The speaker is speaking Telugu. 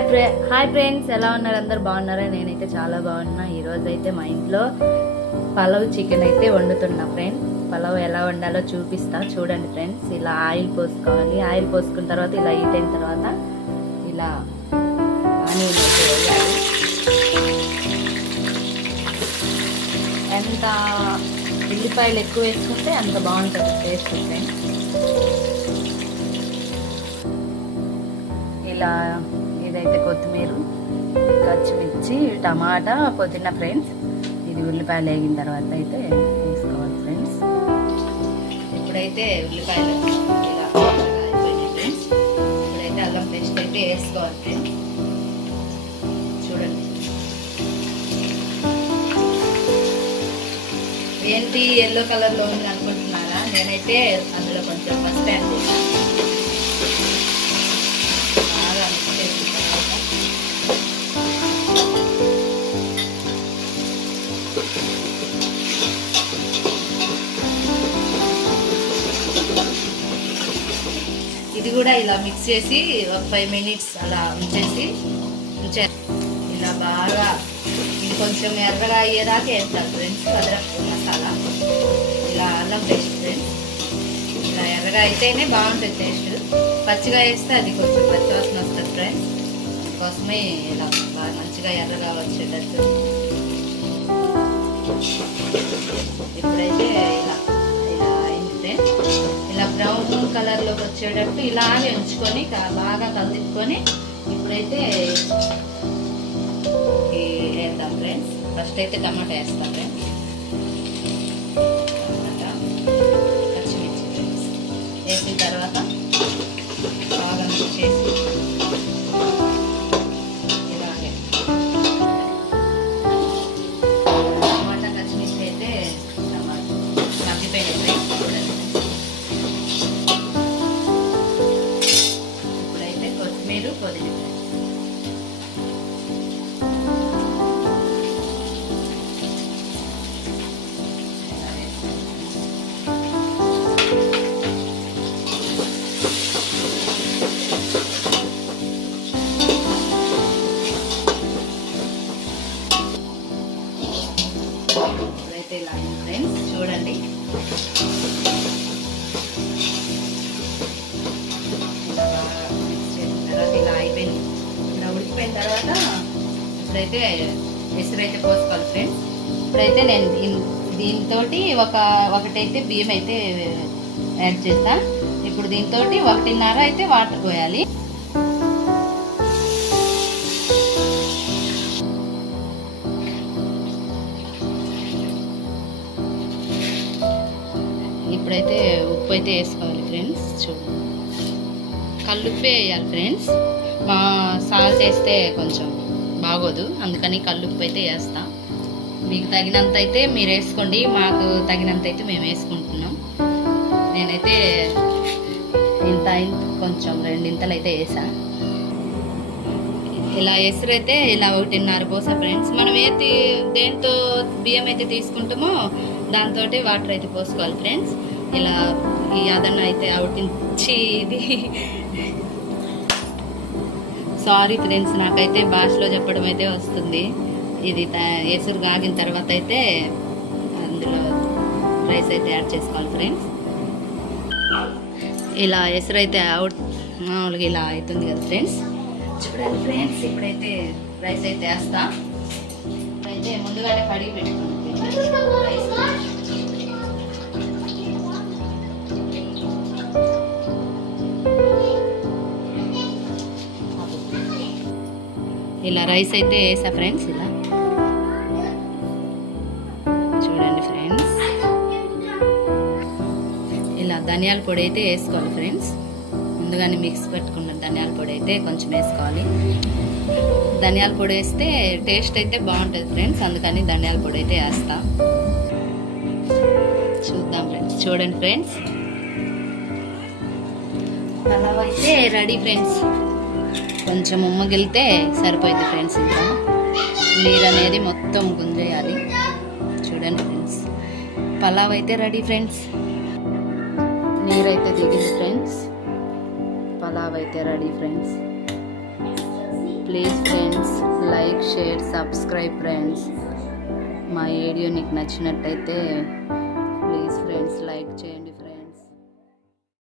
హాయ్ ఫ్రెండ్స్, ఎలా ఉన్నారు? అందరు బాగున్నారా? నేనైతే చాలా బాగున్నా. ఈరోజు అయితే మా ఇంట్లో పలావ్ చికెన్ అయితే వండుతున్నా ఫ్రెండ్స్. పలావ్ ఎలా వండాలో చూపిస్తా, చూడండి ఫ్రెండ్స్. ఇలా ఆయిల్ పోసుకోవాలి. ఆయిల్ పోసుకున్న తర్వాత ఇలా హీట్ అయిన తర్వాత ఇలా ఆనియన్ అయితే వేయాలి. ఎంత ఉల్లిపాయలు ఎక్కువ వేసుకుంటే అంత బాగుంటుంది టేస్ట్ ఫ్రెండ్స్. ఇలా ఇదైతే కొత్తిమీర, పచ్చిమిర్చి, టమాటా, పుదీనా ఫ్రెండ్స్. ఇది ఉల్లిపాయలు వేగిన తర్వాత అయితే వేసుకోవాలి ఫ్రెండ్స్. ఇప్పుడైతే ఉల్లిపాయలు ఇలా అయిపోయినాయి ఫ్రెండ్స్. ఇప్పుడైతే అల్లం పేస్ట్ అయితే వేసుకోవాలి ఫ్రెండ్స్. చూడండి, ఏంటి ఎల్లో కలర్లో ఉంది అనుకుంటున్నారా? నేనైతే అందులో కొంచెం పసుపు యాడ్ చేశాను. ఇది కూడా ఇలా మిక్స్ చేసి ఒక 5 minutes అలా ఉంచేసి ఇలా బాగా ఇది కొంచెం ఎర్రగా అయ్యేదాకా వేస్తారు ఫ్రెండ్స్. అదరపు మసాలా, ఇలా అల్లం పేస్ట్ ఫ్రెండ్స్. ఇలా ఎర్రగా అయితేనే బాగుంటుంది టేస్ట్. పచ్చిగా వేస్తే అది కొంచెం పచ్చివాసన వస్తుంది ఫ్రెండ్స్. అందుకోసమే ఇలా బాగా మంచిగా ఎర్రగా వచ్చేటట్టు. ఇప్పుడైతే ఇలా అయింది. ఇలా బ్రౌన్ కలర్లోకి వచ్చేటట్టు ఇలాగే ఉంచుకొని బాగా కలుపుకొని ఇప్పుడైతే వేద్దాం ఫ్రెండ్స్. ఫస్ట్ అయితే టమాటా వేస్తాం ఫ్రెండ్స్. టమాటా, పచ్చిమిర్చి ఫ్రెండ్స్ వేసిన తర్వాత బాగా మిక్స్ చేసి ఇలాగే టమాటా, పచ్చిమిర్చి అయితే మగ్గిపోయినాయి ఫ్రెండ్స్. చూడండి, ఇప్పుడైతే కొత్తిమీర, పుదీనా ఇప్పుడైతే ఇలా ఫ్రెండ్స్. చూడండి, తర్వాత ఇలా అయిపోయింది. ఇలా ఉడికిపోయిన తర్వాత ఇప్పుడైతే ఎసురైతే పోసుకోవాలి ఫ్రెండ్స్. ఇప్పుడైతే నేను దీంతో ఒకటైతే బియ్యం అయితే యాడ్ చేస్తా. ఇప్పుడు దీంతో 1.5 అయితే వాటర్ పోయాలి. ఇప్పుడైతే ఉప్పు అయితే వేసుకోవాలి ఫ్రెండ్స్. చూడండి, కల్లుప్పే వేయాలి ఫ్రెండ్స్. మా సాల్ట్ వేస్తే కొంచెం బాగోదు, అందుకని కల్లుప్పు అయితే వేస్తాం. మీకు తగినంత అయితే మీరు వేసుకోండి, మాకు తగినంత అయితే మేము వేసుకుంటున్నాం. నేనైతే ఇంత కొంచెం 2 అయితే వేసా. ఇలా ఎసురైతే ఇలా 1.5 పోసా ఫ్రెండ్స్. మనం దేంతో బియ్యం అయితే తీసుకుంటామో దాంతో వాటర్ అయితే పోసుకోవాలి ఫ్రెండ్స్. ఇలా ఈ అదన్న అయితే అవుటించి ఇది సారీ ఫ్రెండ్స్, నాకైతే భాషలో చెప్పడం అయితే వస్తుంది. ఇది ఎసురు కాగిన తర్వాత అయితే అందులో రైస్ అయితే యాడ్ చేసుకోవాలి ఫ్రెండ్స్. ఇలా ఎసురు అయితే మామూలుగా ఇలా అవుతుంది కదా ఫ్రెండ్స్. చూడండి ఫ్రెండ్స్, ఇప్పుడైతే రైస్ అయితే వేస్తా. ఇప్పుడైతే ముందుగానే కడిగి పెట్టుకున్నాను రైస్. ఇలా రైస్ అయితే వేసా ఫ్రెండ్స్. ఇలా చూడండి ఫ్రెండ్స్, ఇలా ధనియాల పొడి అయితే వేసుకోవాలి ఫ్రెండ్స్. ముందుగానే మిక్స్ పెట్టుకున్న ధనియాల పొడి అయితే కొంచెం వేసుకోవాలి. ధనియాల పొడి వేస్తే టేస్ట్ అయితే బాగుంటుంది ఫ్రెండ్స్, అందుకని ధనియాల పొడి అయితే వేస్తా. చూద్దాం ఫ్రెండ్స్. చూడండి ఫ్రెండ్స్, పలావ్ అయితే రెడీ ఫ్రెండ్స్. కొంచెం ఉమ్మగిలితే సరిపోయింది ఫ్రెండ్స్. ఇంకా నీరు అనేది మొత్తం గుంజేయాలి. చూడండి ఫ్రెండ్స్, పలావ్ అయితే రెడీ ఫ్రెండ్స్. నీరైతే దిగింది ఫ్రెండ్స్. పలావ్ అయితే ready friends. Please friends like share subscribe friends. మా వీడియో నీకు నచ్చినట్టయితే ప్లీజ్ ఫ్రెండ్స్ లైక్ చేయండి ఫ్రెండ్స్.